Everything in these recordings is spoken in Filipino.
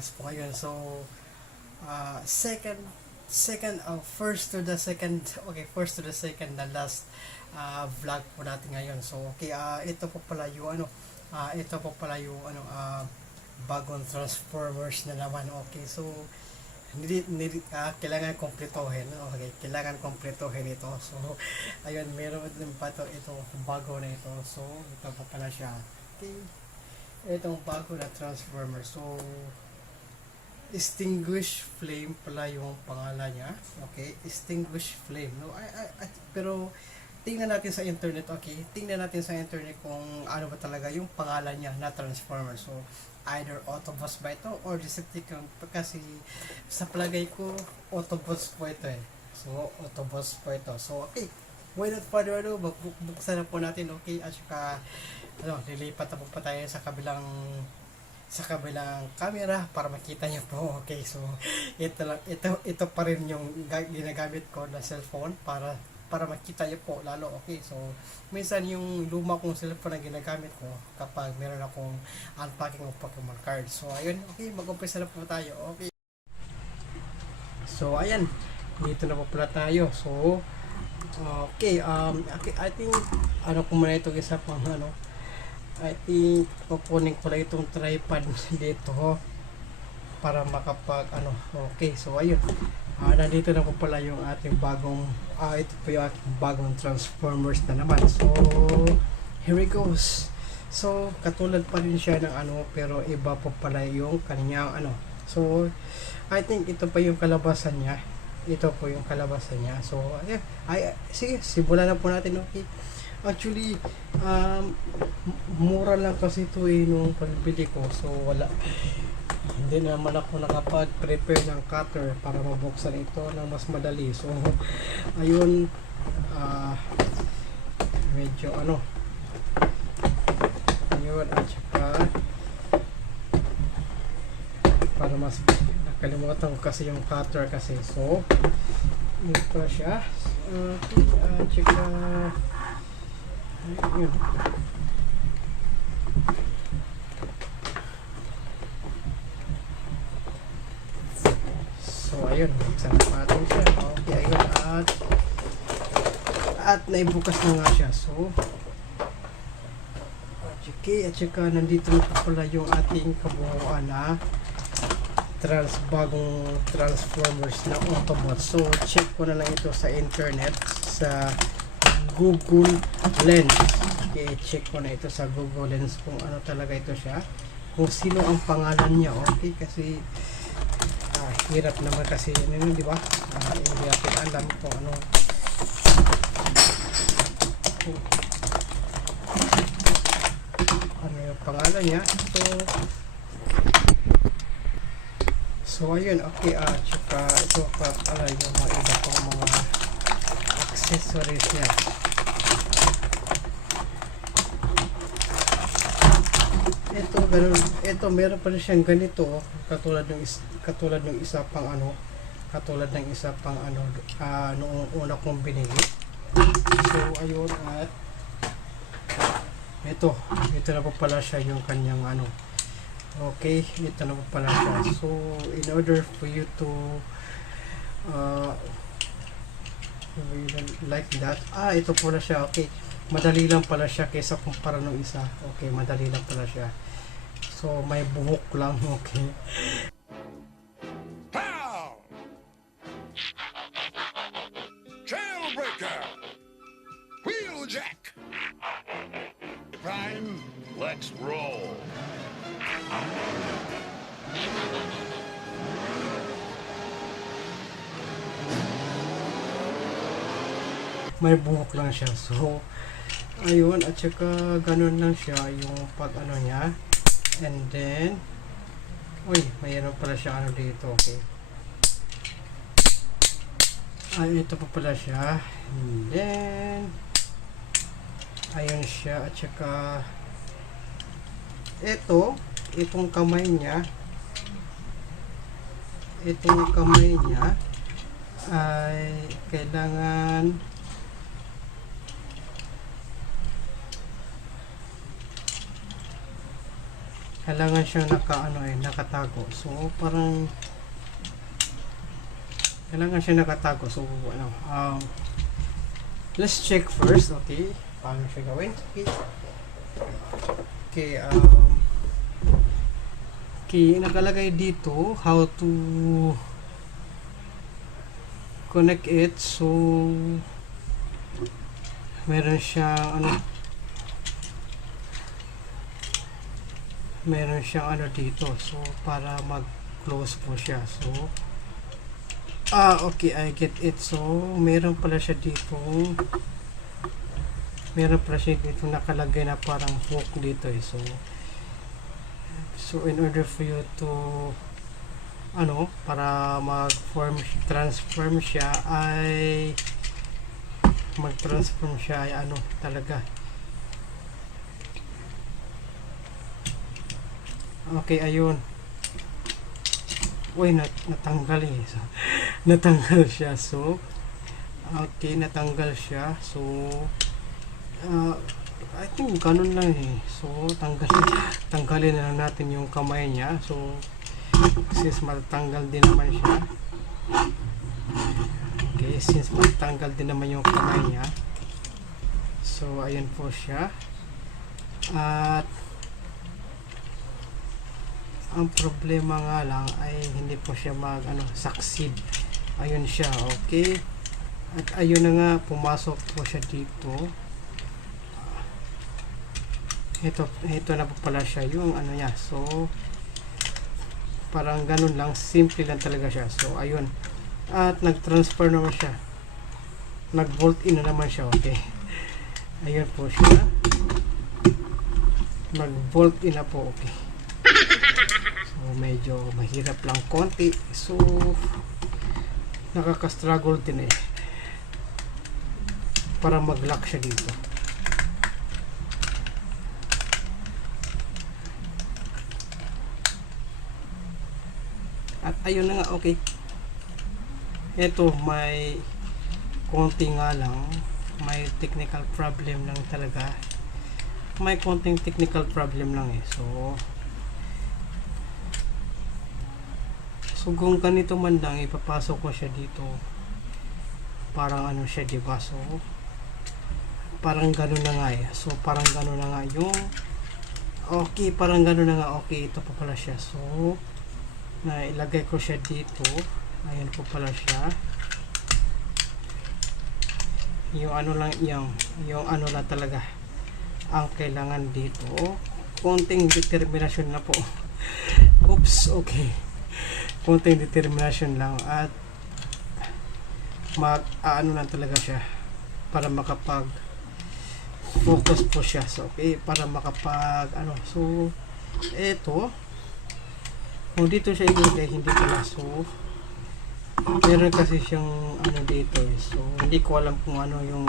advance po ngayon. So, first to the second, okay, first to the second na last vlog po natin ngayon. So, okay, ito po pala yung bagong Transformers na naman. Okay, so, kailangan kompletohin. Okay, kailangan kompletohin ito. So, ayun, meron din pa ito bago na ito. So, ito pa pala siya. Okay, itong bago na Transformer. So, Extinguish Flame pala yung pangalan niya. Okay, Extinguish Flame. No, pero tingnan natin sa internet. Okay, tingnan natin sa internet kung ano ba talaga yung pangalan niya na Transformer. So, either Autobots ba ito or Decepticon, kasi sa palagay ko Autobots po ito eh. So, Autobots po ito. So, okay, without further ado, buksan na po natin. Okay, at saka lilipat na po pa tayo sa kabilang camera para makita niyo po. Okay, so ito pa rin yung ginagamit ko na cellphone para makita niyo po lalo. Okay, so minsan yung luma kong cellphone na ginagamit ko kapag meron akong unpacking ng Pokemon cards. So ayun, okay, mag-umpisa na po tayo. Okay, so ayan, dito na po pala tayo. So okay, I think kung muna ito isa pang I think kukunin ko lang itong tripod dito para makapag okay, so ayun, nandito na po pala yung ating bagong ito po yung ating bagong Transformers na naman. So here it goes. So katulad pa rin siya ng pero iba po pala yung kanyang so I think ito pa yung kalabasan niya. Ito po yung kalabasan niya. So ayan, sige, simulan na po natin. Okay, actually mura lang kasi ito nung pagbili ko. So hindi naman ako nakapag-prepare ng cutter para mabuksan ito ng mas madali. So ayun, medyo ayun, at saka para mas nakalimutan ko kasi yung cutter kasi. So yun pa siya. At saka ayun. So ayun, buksan natin siya. Okay, ayun, at naibukas na nga siya. So okay, at saka nandito na pala yung ating kabuuan na bagong Transformers na Autobots. So check ko na lang ito sa internet, sa Google Lens. Okay, check ko na ito sa Google Lens kung ano talaga ito siya, kung sino ang pangalan niya. Okay, kasi hirap naman kasi yun, di ba? Hindi natin alam kung ano yung pangalan niya. So ayun, okay, tsaka ito pa pala yung mga iba pang mga accessories niya. Ito meron pa rin siyang ganito, katulad ng isa pang noong una kong binili. So ayun, at ito na po pala siya yung kanyang okay, ito na po pala siya. So in order for you to like that, ito pala siya. Okay, madali lang pala siya kaysa kumpara ng isa. Okay, madali lang pala siya. So may buhok lang. Okay, Trailbreaker, Wheeljack, Prime, let's roll. may buhok lang siya. So ayun, at saka ganun lang siya yung pag niya. And then mayroon pala siya dito. Okay, ito pa pala siya. And then ayun siya, at saka itong kamay niya ay kailangan kailangan siyang nakatago. So parang kailangan siya nakatago. So let's check first. Okay, paano siya gawin? Okay, nakalagay dito how to connect it. So meron siyang dito, so para mag-close po siya. So okay, I get it. So meron pala siya dito nakalagay na parang hook dito eh. So in order for you to para mag-transform siya ay talaga. Okay, ayun. Uy, natanggal eh. So, natanggal siya. So, okay, natanggal siya. So, I think ganun lang eh. So, tanggalin na lang natin yung kamay niya. So, since matatanggal din naman siya. Okay, since matatanggal din naman yung kamay niya. So, ayun po siya. At ang problema nga lang ay hindi po siya succeed. Ayun siya, okay. At ayun na nga, pumasok po siya dito. Ito na po pala siya yung niya. So parang ganun lang, simple lang talaga siya. So ayun, at nag-transfer naman siya, nag-bolt in na naman siya. Okay, ayun po siya, nag-bolt in na po. Okay, so medyo mahirap lang konti. So nakaka-struggle din eh para mag-lock siya dito. At ayun na nga, okay. Ito may konti nga lang, may technical problem lang talaga. May konting technical problem lang eh. So kung ganito man lang, ipapasok ko siya dito. Parang siya, diba? So parang gano'n na nga eh. So parang gano'n na nga yung okay, parang gano'n na nga. Okay, ito pa pala siya. So na ilagay ko siya dito. Ayun po pala siya. Yung lang lang talaga ang kailangan dito. Konting determinasyon na po. Oops, okay. Konting determinasyon lang at lang talaga siya para makapag focus po siya. So okay, para makapag so eto, kung dito siya ilagay, hindi pala. So meron kasi siyang dito eh. So hindi ko alam kung yung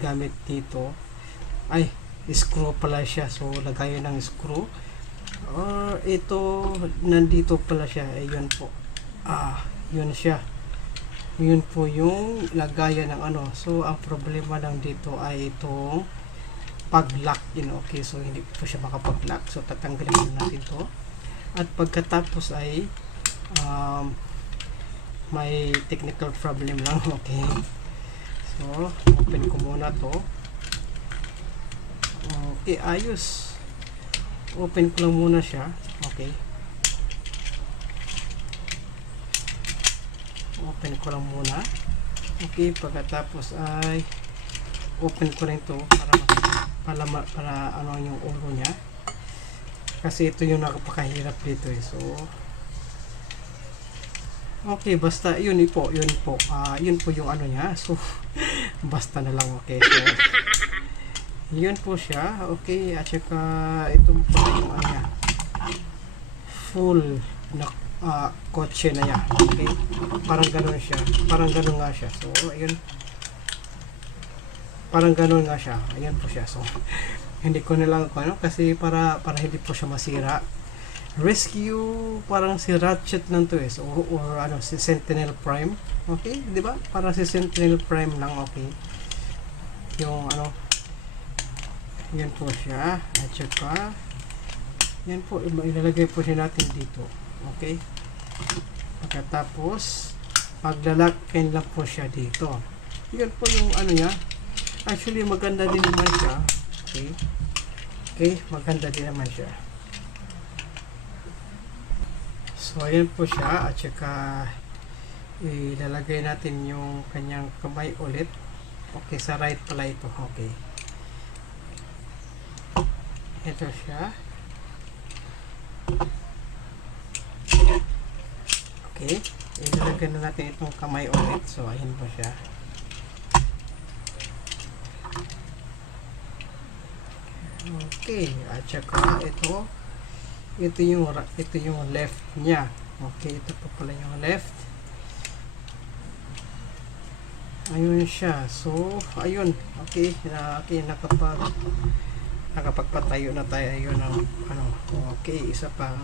gamit dito. Ay, screw pala siya. So lagayan ng screw, or ito nandito pala siya. Ayun po, yun siya, yun po yung lagayan ng So ang problema lang dito ay itong pag-lock in. Okay, so hindi po siya makapag-lock. So tatanggalin natin to. At pagkatapos ay may technical problem lang. Okay, so open ko muna to. Okay, ayos. Open ko lang muna siya. Okay, open ko lang muna. Okay, pagkatapos ay open ko rin to para yung ulo niya, kasi ito yung nakapakahirap dito eh. So okay, basta yun po yun po yung niya. So basta na lang. Okay, so yun po siya. Okay, at saka ito po yung niya, full na kotse na yan. Okay, parang gano'n siya, parang gano'n nga siya. So ayun, parang gano'n nga siya. Ayan po siya. So hindi ko na lang kasi para hindi po siya masira. Rescue, parang si Ratchet lang to eh. So, or si Sentinel Prime. Okay, di ba? Parang si Sentinel Prime lang. Okay, yung yun po siya. At saka Yan po, ilalagay po siya natin dito. Okay? Pagkatapos, paglalagyan lang po siya dito. Yan po yung ano niya. Actually, maganda din naman siya. Okay? Okay, maganda din naman siya. So, ayan po siya. At saka, ilalagay natin yung kanyang kamay ulit. Okay, sa right pala ito. Okay. Ito siya. Okay. Ilalagay na natin itong kamay ulit. So, ayan po siya. Okay. At saka, ito yung left niya. Okay, ito po pala yung left. Ayun siya. So, ayun. Okay, nakapagpatayo na tayo. Ayun ang okay, isa pang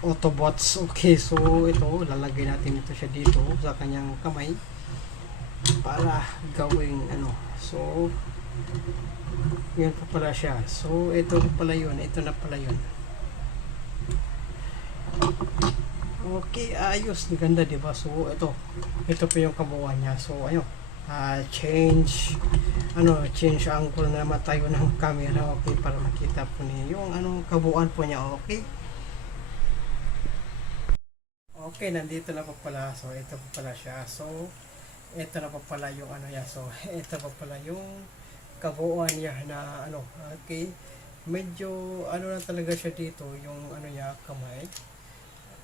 Autobots. Okay, so ito, lalagay natin ito siya dito sa kanyang kamay para gawing So, yun po pala siya. So, ito pala yun. Ito na pala yun. Okay, ayos. Ganda, diba? So, ito po yung kabuuan niya. So, ayun. Change angle na naman tayo ng camera. Okay, para makita po niyo yung kabuuan po niya. Okay. Okay, nandito na po pala. So, ito po pala siya. So, ito na po pala yung niya. So, ito po pala yung kabuuan niya na okay. Medyo na talaga siya dito yung niya, kamay.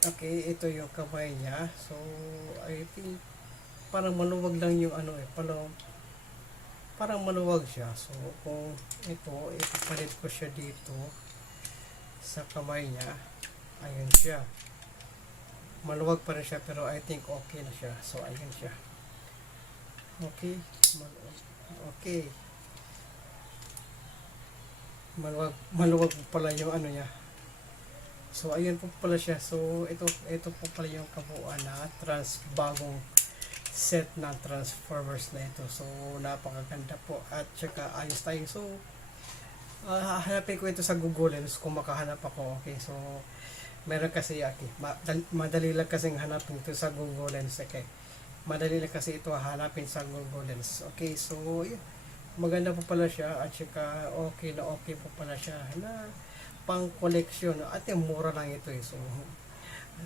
Okay, ito yung kamay niya. So, I think parang maluwag lang yung parang maluwag siya. So, kung ipapalit ko siya dito sa kamay niya, ayun siya. Maluwag pa rin siya, pero I think okay na siya. So, ayun siya. Okay. Okay. Maluwag pala yung niya. So, ayun po pala siya. So, ito po pala yung kabuuan na bagong set ng Transformers na ito. So, napakaganda po. At saka, ayos tayo. So, hanapin ko ito sa Google Lens kung makahanap ako. Okay, so, meron kasi, madali lang kasing hanapin ito sa Google Lens. Okay, madali lang kasi ito hanapin sa Google Lens. Okay, so, yun. Maganda po pala siya. At saka, okay po pala siya na pang collection at yung mura lang ito so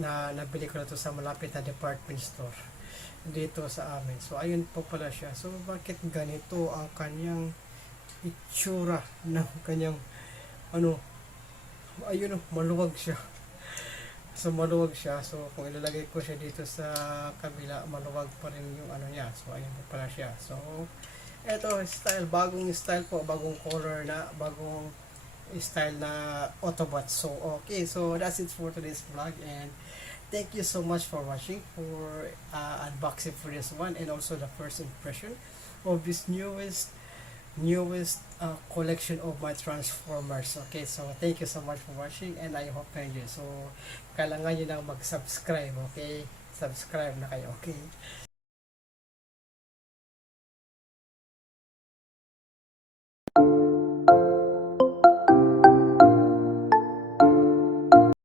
nabili ko na to sa malapit na department store dito sa amin. So ayun po pala siya. So bakit ganito ang kanyang itsura ng kanyang ayun maluwag siya. So maluwag siya. So kung ilalagay ko siya dito sa kabila, maluwag pa rin yung niya. So ayun po pala siya. So eto style, bagong style po, bagong color na, bagong style na Autobots. So okay, so that's it for today's vlog, and thank you so much for watching, for unboxing for this one, and also the first impression of this newest collection of my Transformers. Okay, so thank you so much for watching, and I hope you enjoy. So kailangan nyo lang mag-subscribe. Okay, subscribe na kayo. Okay.